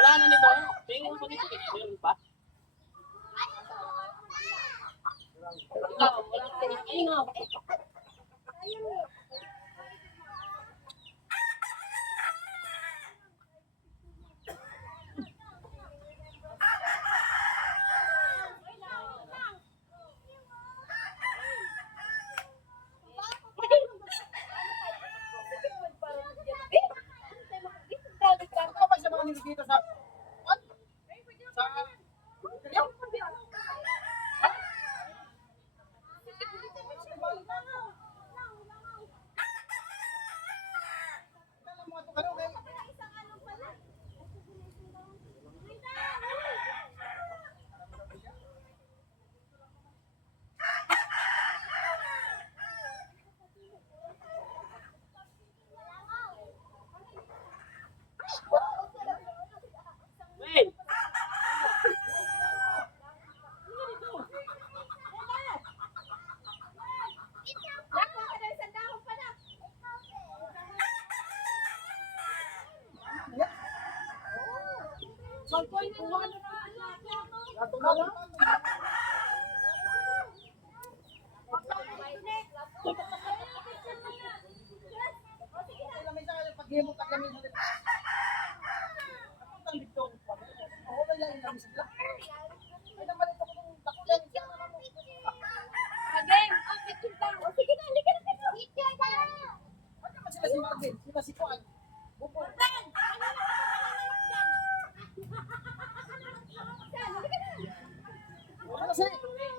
Wala na nito. Tingin mo nito. Meron pa?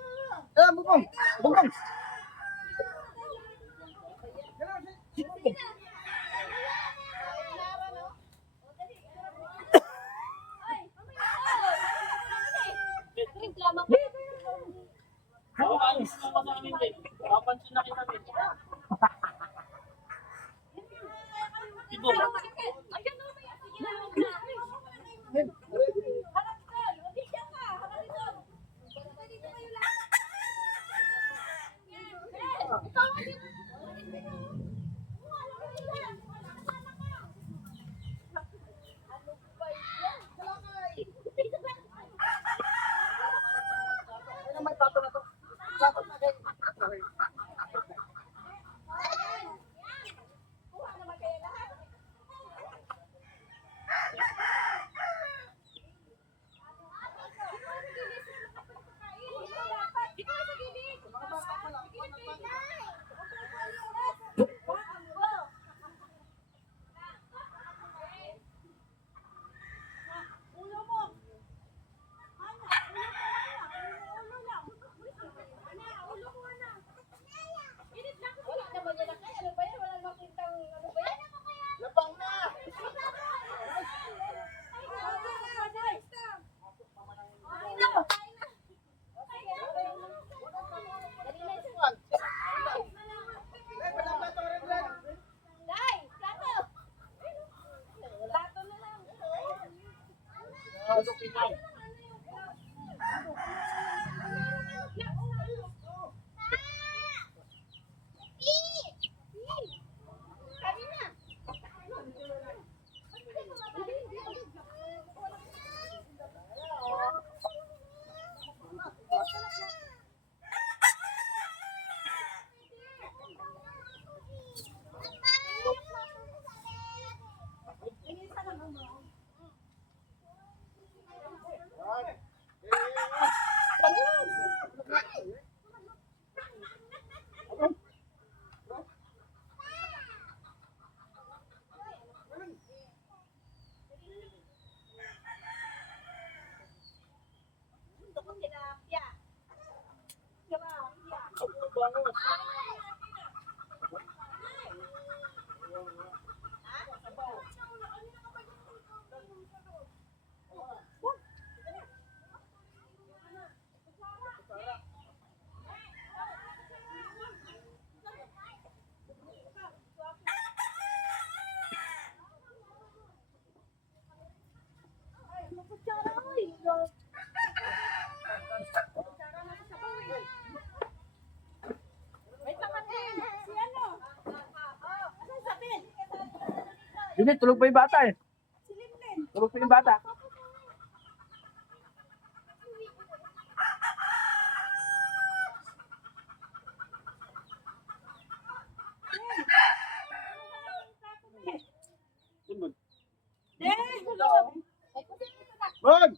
Dito sa bubong. Ayos na sa amin din. Papansin na kita din. Ibo. Hindi, tulog pa yung bata eh. Tulog pa yung bata. Wag!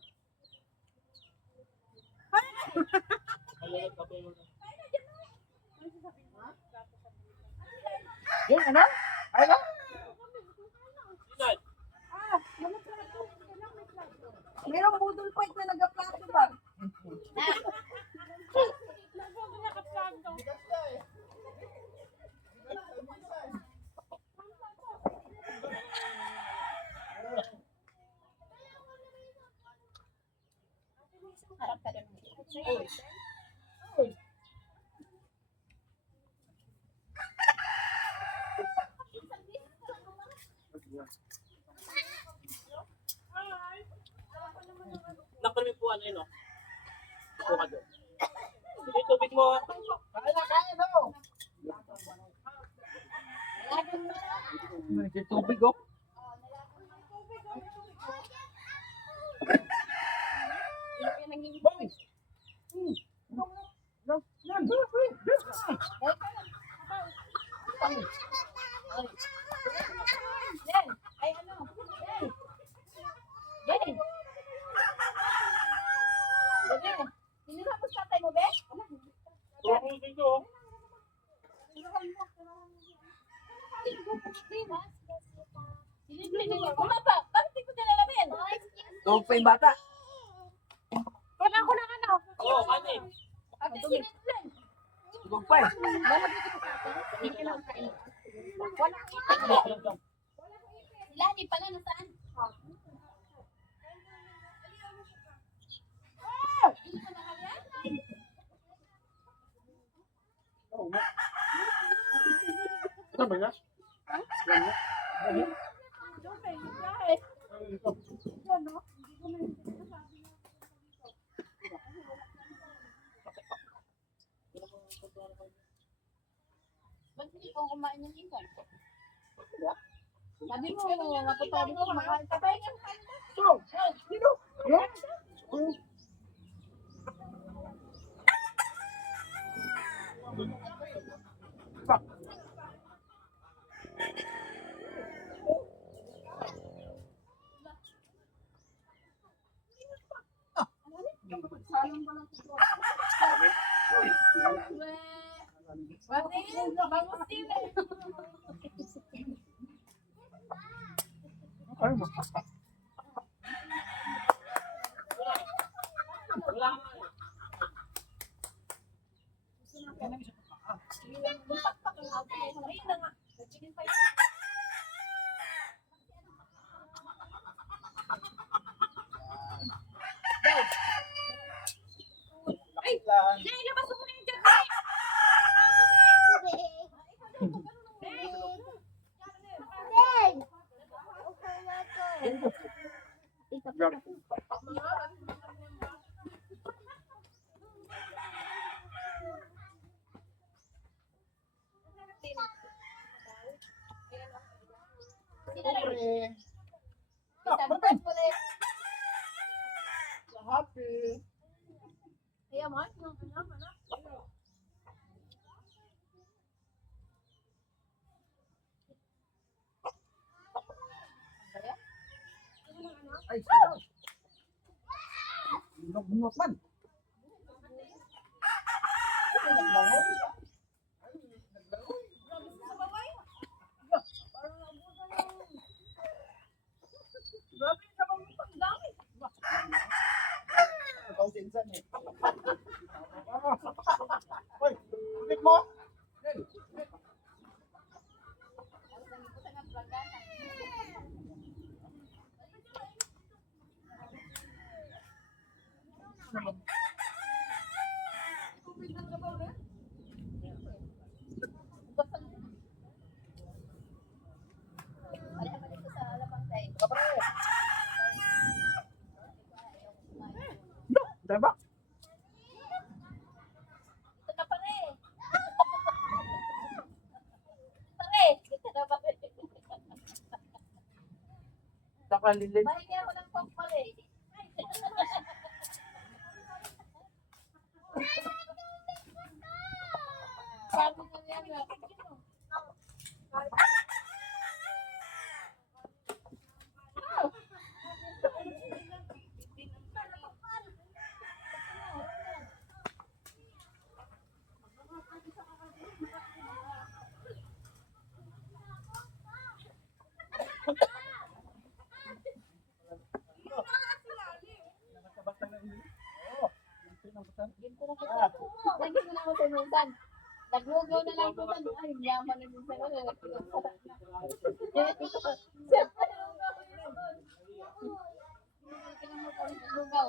Yun, ano? Ano? Merong budol point na nag-plato ba? Nakalmi po ano yun, no? Ito ka doon. Sige, tubig mo. Kaya na, kaya daw. May tubig oh. Boy! Yan! Ben, ay ano? Ben! Ben! Sinilapos tatay mo, Ben? Tubig ko. Bumaba! Bakit di ko nilalamin? Tulog pa yung bata. Wala ko na ano. Oo, kanin. Ate, sinilalamin. Tulog pa eh. Lalagay ko sa atin. Hindi ka lang kain. Wala ko Sila, di pala nasaan? Hindi pa nakagyan? Ito ba yan? Ba't hindi ko kumain ng ikan? Sabi mo, matutari ko kumakain ka. Tayo nga, kain ka. Dito! Yan! Bangus din eh. Ano mo? Wala nga. Ayun na nga. Nagsigil pa yun. Ay! Nailabas mo na yung dyan, eh! Siyempre. Happy. Kaya mo, ano? Ay, bunot man. Grabe, sa mga ang dami. Ikaw sinsan eh. Hoy, tubig mo. Diba? Ito na pare. Pare, ito na pare. Takalilin. Bahigyan ko ng pop pala eh. Sabi ko yan. Lagi mo na ako sa minsan. Naglugaw na lang ko sa ay, yaman na minsan ko. Sarap na. Siyempre, naglugaw.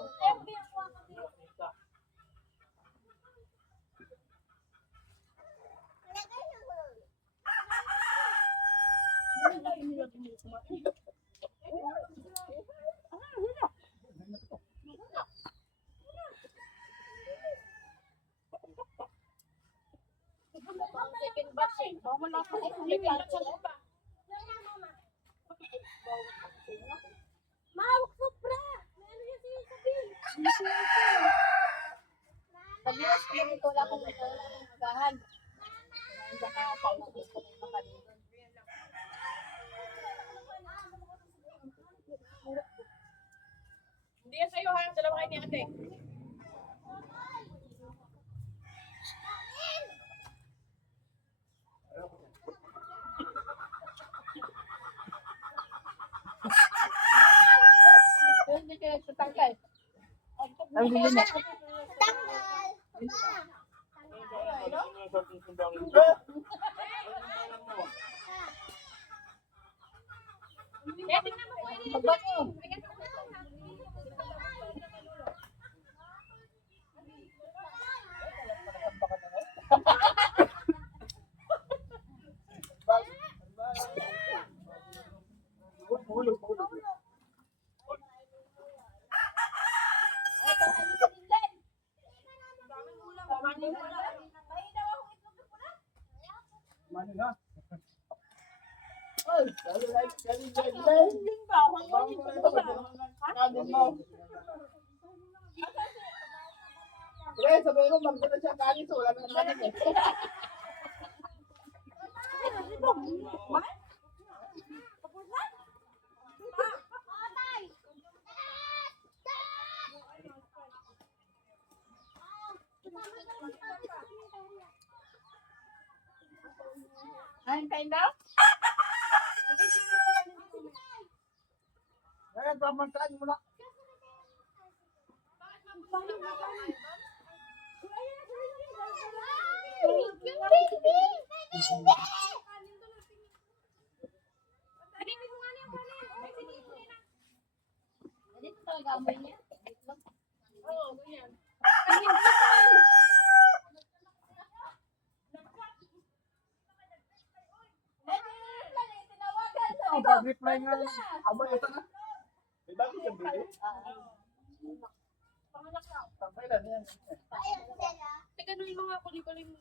Second batch eh. Wala ko na Mahawak sobra! Ano yung sinasabihin? Pag-iwas ko lang ito, wala akong magahan. Baka tayo gusto ng makalimutan. Hindi yan sa'yo ha. Dalawa kayo ni ate. Hindi ka nagtatangkal. Ang lilin na. Eh, tingnan mo pwede. Pagbato. Ay, kahit sa Finland. Mano na? Oy, Kanin mo. Pre, sabihin mo, magdala siya kanin, so wala na kanin eh. Kain kain daw? Eh, pamantaan mo na. Dito talaga amoy niya. Oo, ganyan. Oh, pag-reply nga. Aba, ito na. May bago siyang bili. Tambay lang yan. Teka, ano yung mga kulibaling...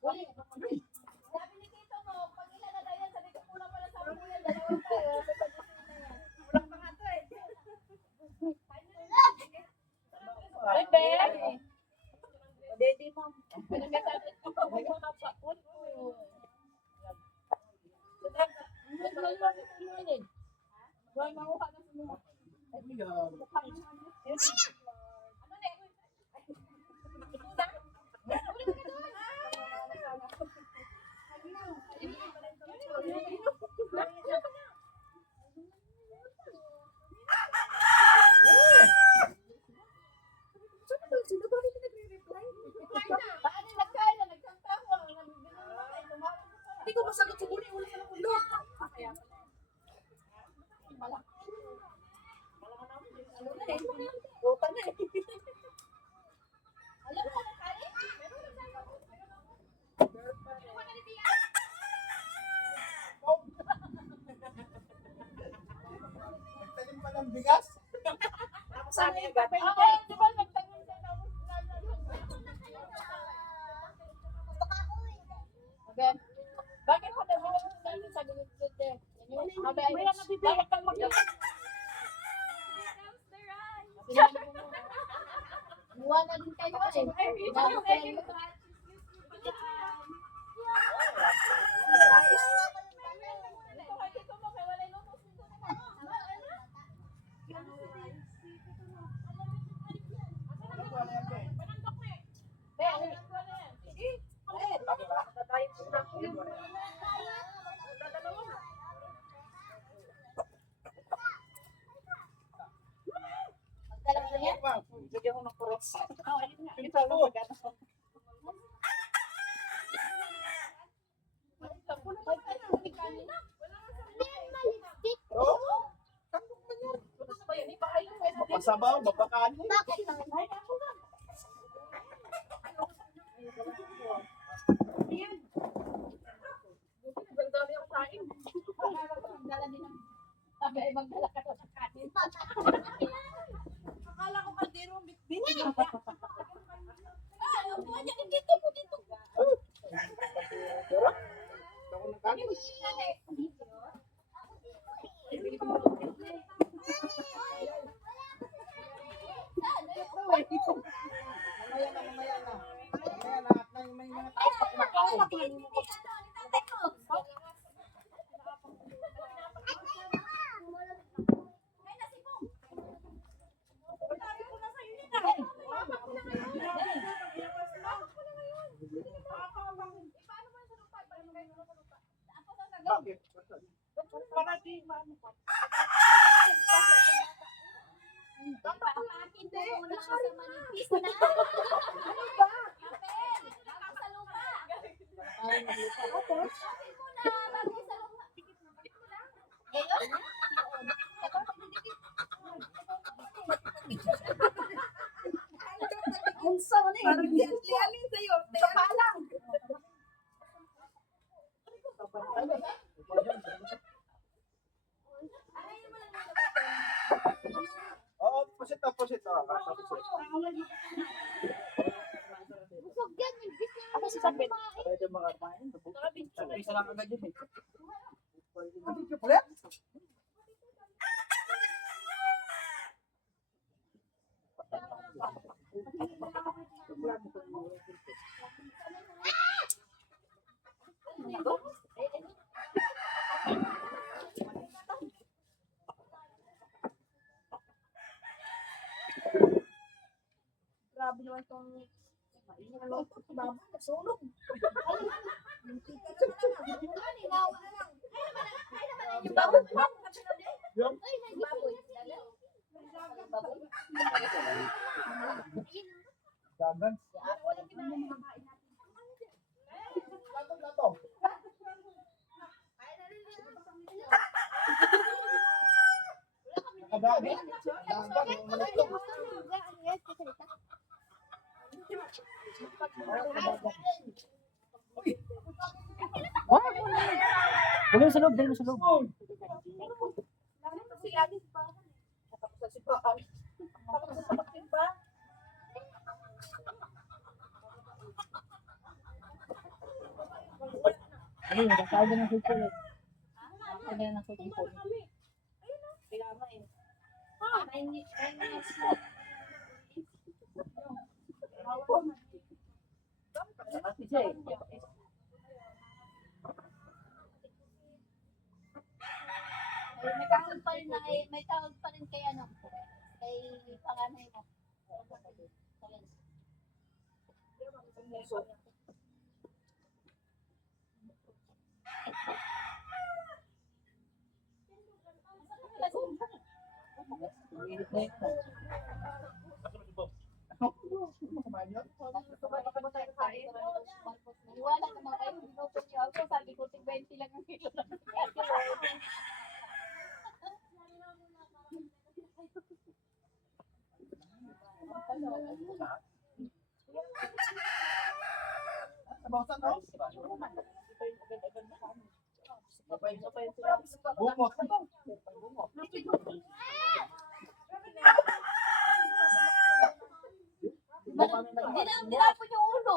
Sabi ni Tito mo, pag ilan na daw yan, sabi ko kulang pala sa amin yan, dalawang tayo, may pag-isip na yan. Kulang pa nga to eh. Ay, be! Daddy mo. Pinagkasabi ko pa kung mga pakot. Huwag makuha na sa mga. Paano nagkain na nagsamtawa? Hindi ko masagot sa muli. Wala sa nakulo. Kaya Buta na eh. Alam mo na kain? Nagtanim pa ng bigas. sabi agad. Ako, di ba nagtanong siya na Okay. Bakit ko naman sa gilid-gilid eh? Mamaya na bibig. Bakit kang mag- Iwanan din kayo eh. Bago kayo. Bigyan ko ng cross. Ito lang magana. Masabaw, babakanin. Magdala ka sa kanin. Akala ko kaldero ang bitbit. Upuan niya dito po dito. Ako ng kanin. Mamaya na. Mamaya na, at na yung may mga tao pa kumakain. Bakit? Para di maano pa. Papaakin mo muna sa manipis na. Ano ba? Kapel, bago sa lupa. Ay, maglupa. Kapel muna, bago sa lupa. Dikit mo lang. Ngayon? Ito, pagdidikit. Unsa mo na eh. Parang lialin sa'yo. Sa palang. Oo, pusit. Pusit. Busog yan. Ako si Sabit. Pwede mga kain. Isa lang agad yun eh. Ulit? Grabe naman itong nasunog. Yung baboy. Yung? Ay, baboy. Baboy. Dagan. Wala kinakain natin. Lato. Nakadami. Dagan. Malito. Dali mo sa loob, dali mo sa loob. Ano yun? Kakain na ng cellphone eh. Kakain na ng cellphone. Kaya nga eh. Kasi siya eh. May tawag pa rin may tawag pa rin kay ano, kay panganay mo. Umiinit na yun. Iwala ka mga kayo, binuto niyo ako, sabi ko 20 lang ang kilo ng Bumot. Dinapon yung ulo.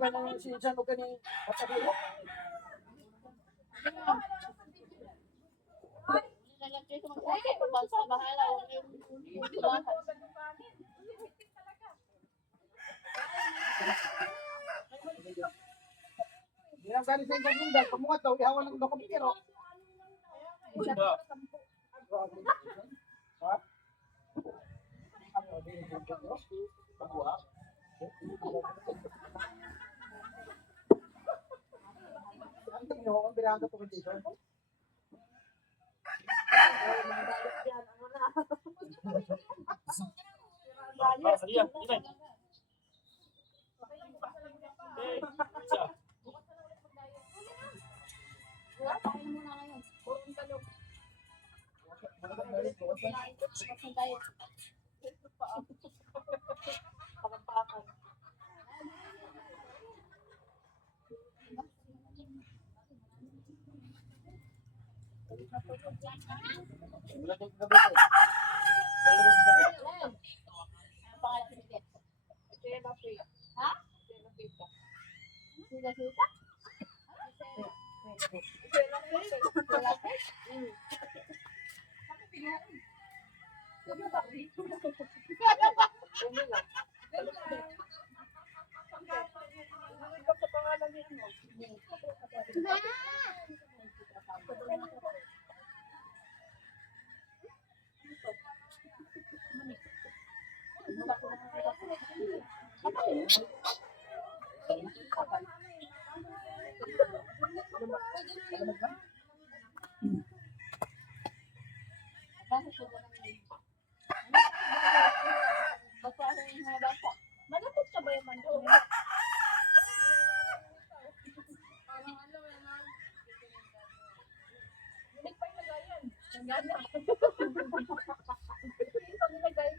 pa ng sinsan mo kani patahilo. Lalagay ko mag-ay, pabasa, bahala. Huwag yung bahay. Di lang gani sa ibang bundal, pamungat daw, ihawan ng dokong pero. Diba? Ha? Ano, di yung bundal? Pagbuha. Ang tingin mo, ang bilang ko dito. Aliyan, Inay. Isa. Kain muna ngayon. Bukas na tayo. Pakampakan. Len, ang pangalan ni Beth? Ha? Sila Sita? Sila Beth? Malapit ka ba yung mando? Hindi pa ilagayan. Ang ganda. Hindi pa nilagay.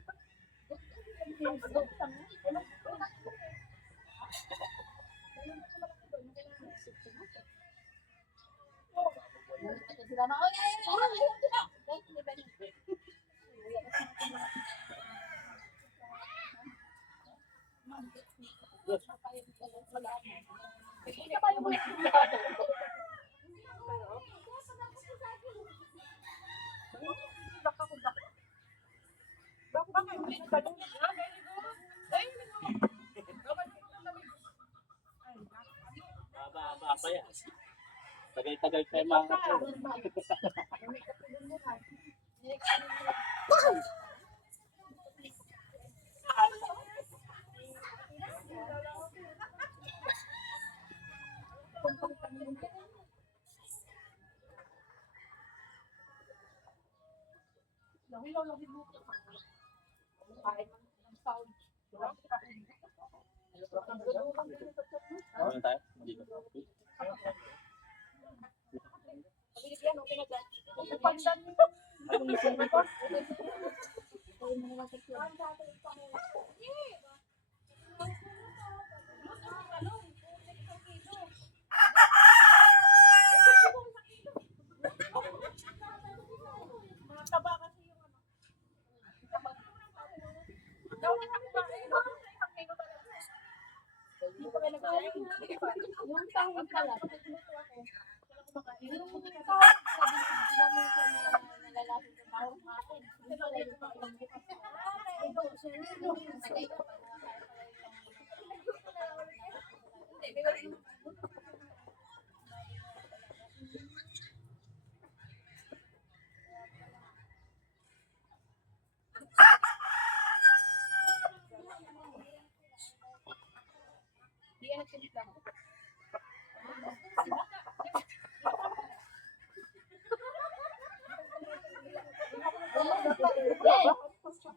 Sila na, ay, ay, Hindi pa yung mga Aba pa yan. Tagal-tagal tayo mga. Ano tayo? Dito. yung tahong pala. Yung nalalaki sa tahong akin. Yung pala yung tahong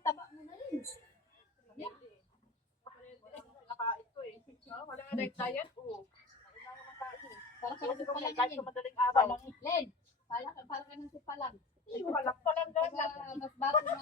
taba mo na rin. Para ka ng sipalang yun. Len, para ka ng sipalang. Mas bago na.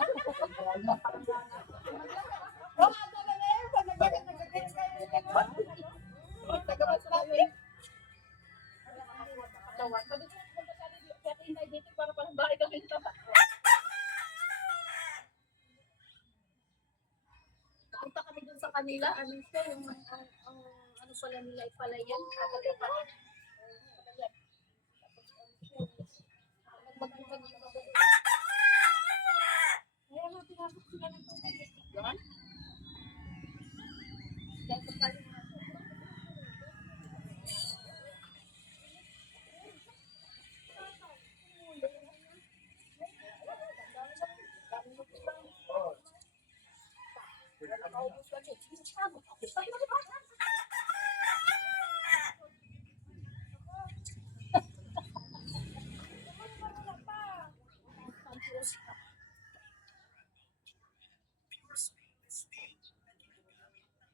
Punta kami dun sa kanila, ano siya, yung ano pala nila ipalayan. Kapag yung pala. Kaya nga pinasok sila ng tubig. Yan. Dahil sa pala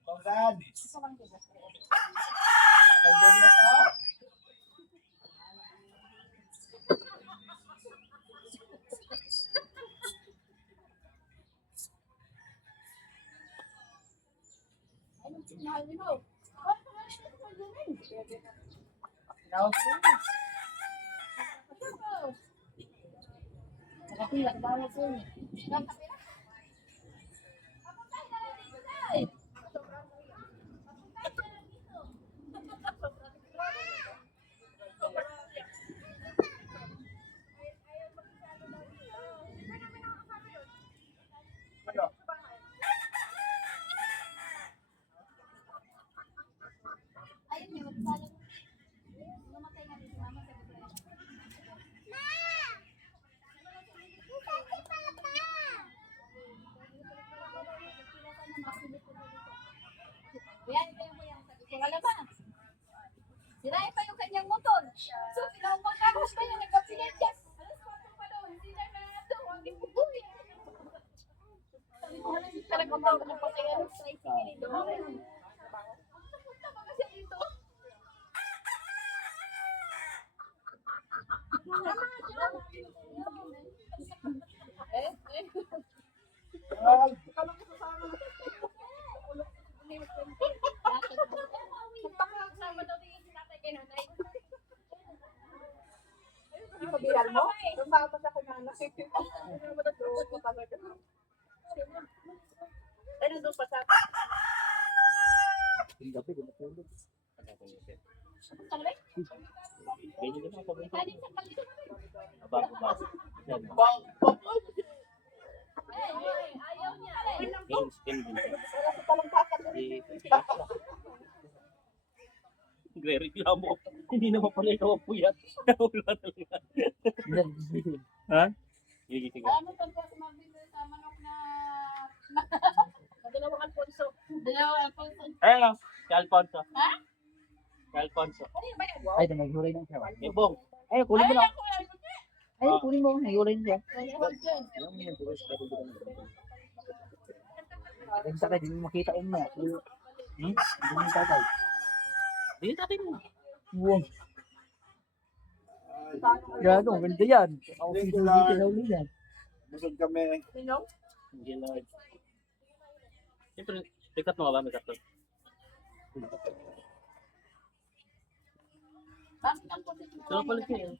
Tonggan. Isa lang din. Kay Bungot ka. Anong sinahali mo? Ano nga siya sa ganun? Tinawag ko na. Nakapila, kadama ko yun. Nakapila? Papuntahin na lang dito dahil. Ano? Ayun yung magsalang. Namatay nga din si mama sa gabay. Yan, ito yung kuyang sabi ko. Wala ba? Sirain pa yung kanyang motor. So, pinapagkakos pa yung nagkapilit yan. Alas 4 pa daw. Hindi na ito. Huwag yung bubuhay. Sabi ko, halos yung talagang tawag ng patayan sa tricycle nito. Punta ba kasi dito? Eh? Ay, Pabihan mo? Lumabas ako na anak. Ay, nandun pa sa... yung gabi, gumatulog. Ganyan din ako. Kanin sa kalito. Bago-bago. Yan. Ayaw niya. Yung skin din. Wala sa palangkakan. Nagre-reklamo. Hindi naman pala ikaw ang puyat. Wala talaga. Ha? Sige, sige. Alam mo tungkol sa mabibili sa manok na... Dalawang Alfonso. Dalawang Alfonso. Ayun, si Alfonso. Ha? Si Alfonso. Ano yung bayan? Ay, naghuray na siya. Yung bong. Ay, kunin mo na. Ako yan. Ay, kunin mo. Naghuray na siya. Alam mo yan, tuwis ka rin doon. Ay, sa kaya, di mo makita yun na. Hindi mo tatay. Hindi natin mo. Wow. Gago, ang ganda yan. Ako Thank dito you, Lord. na ulit yan. Busog kami. Hindi Lord. Siyempre, pikat mo ba? May karton. Bakit ang pusit mo? Pero pala siya.